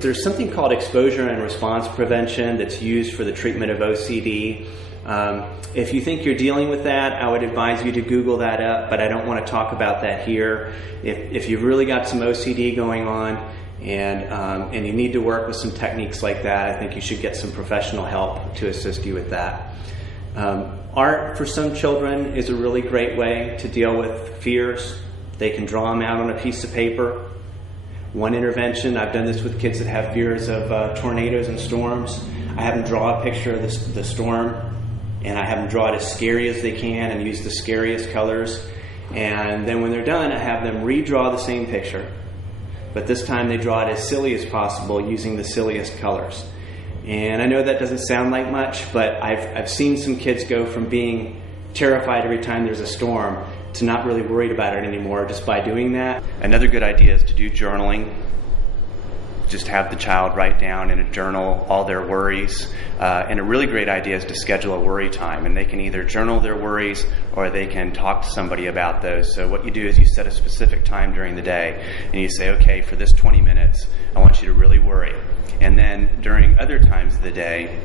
There's something called exposure and response prevention that's used for the treatment of OCD. If you think you're dealing with that, I would advise you to Google that up, but I don't want to talk about that here. If you've really got some OCD going on and you need to work with some techniques like that, I think you should get some professional help to assist you with that. Art for some children is a really great way to deal with fears. They can draw them out on a piece of paper. One intervention, I've done this with kids that have fears of tornadoes and storms. I have them draw a picture of the storm, and I have them draw it as scary as they can and use the scariest colors. And then when they're done, I have them redraw the same picture, but this time they draw it as silly as possible using the silliest colors. And I know that doesn't sound like much, but I've seen some kids go from being terrified every time there's a storm to not really worried about it anymore just by doing that. Another good idea is to do journaling. Just have the child write down in a journal all their worries. And a really great idea is to schedule a worry time. And they can either journal their worries or they can talk to somebody about those. So what you do is you set a specific time during the day and you say, okay, for this 20 minutes, I want you to really worry. And then during other times of the day,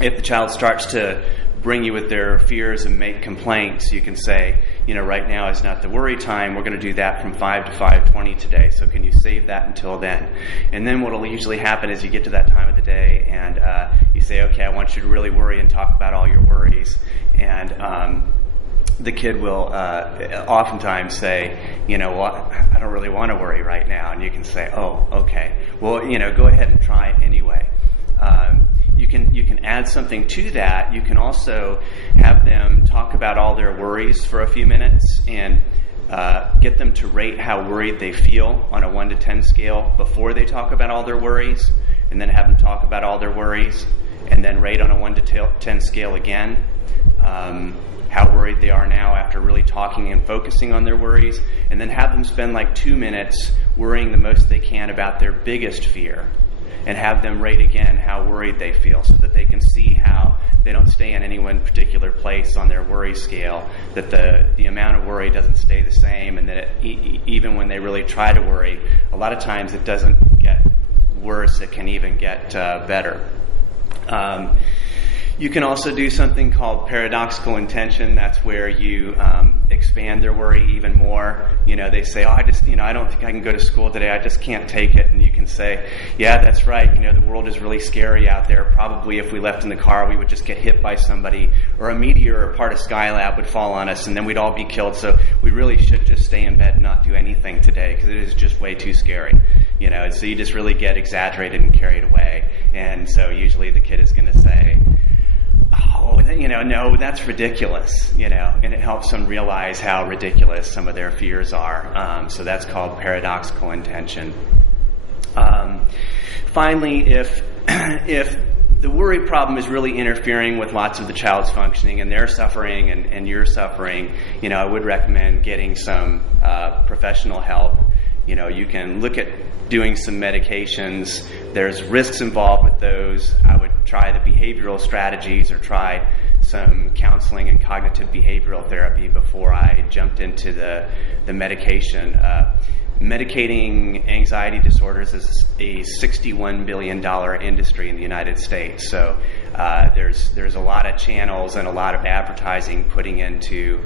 if the child starts to bring you with their fears and make complaints, you can say, right now is not the worry time. We're going to do that from 5 to 5:20 today. So can you save that until then? And then what will usually happen is you get to that time of the day and you say, okay, I want you to really worry and talk about all your worries. And the kid will oftentimes say, well, I don't really want to worry right now. And you can say, oh, okay. Well, go ahead and try it anyway. You can add something to that. You can also have them talk about all their worries for a few minutes and get them to rate how worried they feel on a 1 to 10 scale before they talk about all their worries, and then have them talk about all their worries and then rate on a 1 to 10 scale again how worried they are now after really talking and focusing on their worries, and then have them spend like 2 minutes worrying the most they can about their biggest fear, and have them rate again how worried they feel so that they can see how they don't stay in any one particular place on their worry scale, that the amount of worry doesn't stay the same, and that even when they really try to worry, a lot of times it doesn't get worse, it can even get better. You can also do something called Paradoxical Intention. That's where you expand their worry even more. They say, oh, I don't think I can go to school today. I just can't take it. And you can say, yeah, that's right. The world is really scary out there. Probably if we left in the car, we would just get hit by somebody, or a meteor or part of Skylab would fall on us, and then we'd all be killed. So we really should just stay in bed and not do anything today because it is just way too scary. And so you just really get exaggerated and carried away. And so usually the kid is going to say, oh, no, that's ridiculous, and it helps them realize how ridiculous some of their fears are. So that's called paradoxical intention. Finally, if the worry problem is really interfering with lots of the child's functioning and they're suffering and you're suffering, I would recommend getting some professional help. You can look at doing some medications. There's risks involved with those. I would try the behavioral strategies or try some counseling and cognitive behavioral therapy before I jumped into the medication. Medicating anxiety disorders is a $61 billion industry in the United States. So there's a lot of channels and a lot of advertising putting into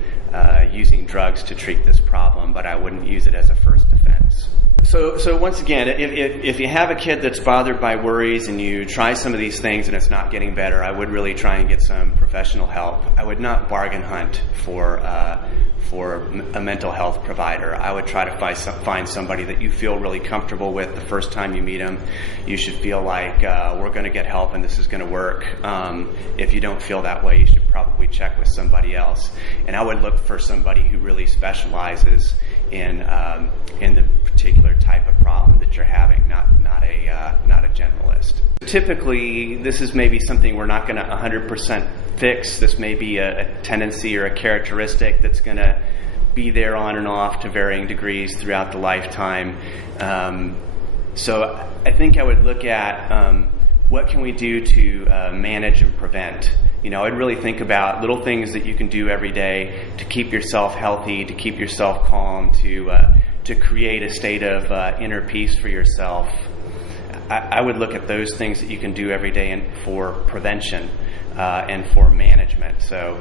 using drugs to treat this problem, but I wouldn't use it as a first defense. So once again, if you have a kid that's bothered by worries and you try some of these things and it's not getting better, I would really try and get some professional help. I would not bargain hunt for a mental health provider. I would try to find somebody that you feel really comfortable with the first time you meet them. You should feel like we're going to get help and this is going to work. If you don't feel that way, you should probably check with somebody else. And I would look for somebody who really specializes in the particular type of problem that you're having, not a generalist. Typically, this is maybe something we're not going to 100% fix. This may be a tendency or a characteristic that's going to be there on and off to varying degrees throughout the lifetime. So I think I would look at what can we do to manage and prevent. I'd really think about little things that you can do every day to keep yourself healthy, to keep yourself calm, to create a state of inner peace for yourself. I would look at those things that you can do every day for prevention and for management. So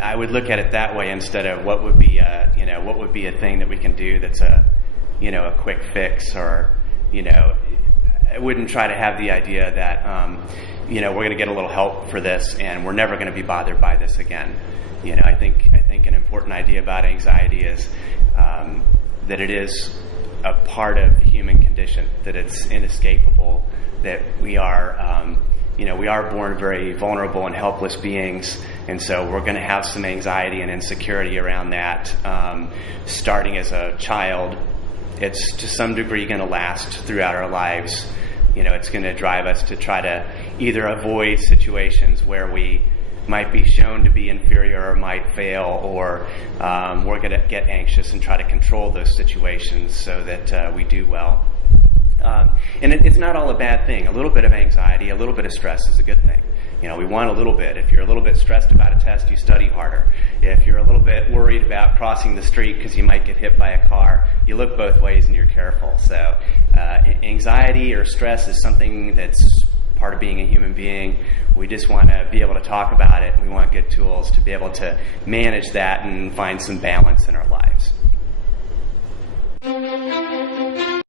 I would look at it that way instead of what would be a thing that we can do that's a quick fix, or I wouldn't try to have the idea that we're going to get a little help for this and we're never going to be bothered by this again. I think an important idea about anxiety is that it is a part of the human condition, that it's inescapable, that we are born very vulnerable and helpless beings, and so we're going to have some anxiety and insecurity around that. Starting as a child, it's to some degree going to last throughout our lives. It's going to drive us to try to either avoid situations where we might be shown to be inferior or might fail, or we're going to get anxious and try to control those situations so that we do well. And it's not all a bad thing. A little bit of anxiety, a little bit of stress is a good thing. We want a little bit. If you're a little bit stressed about a test, you study harder. If you're a little bit worried about crossing the street because you might get hit by a car, you look both ways and you're careful. So anxiety or stress is something that's part of being a human being. We just want to be able to talk about it. We want good tools to be able to manage that and find some balance in our lives.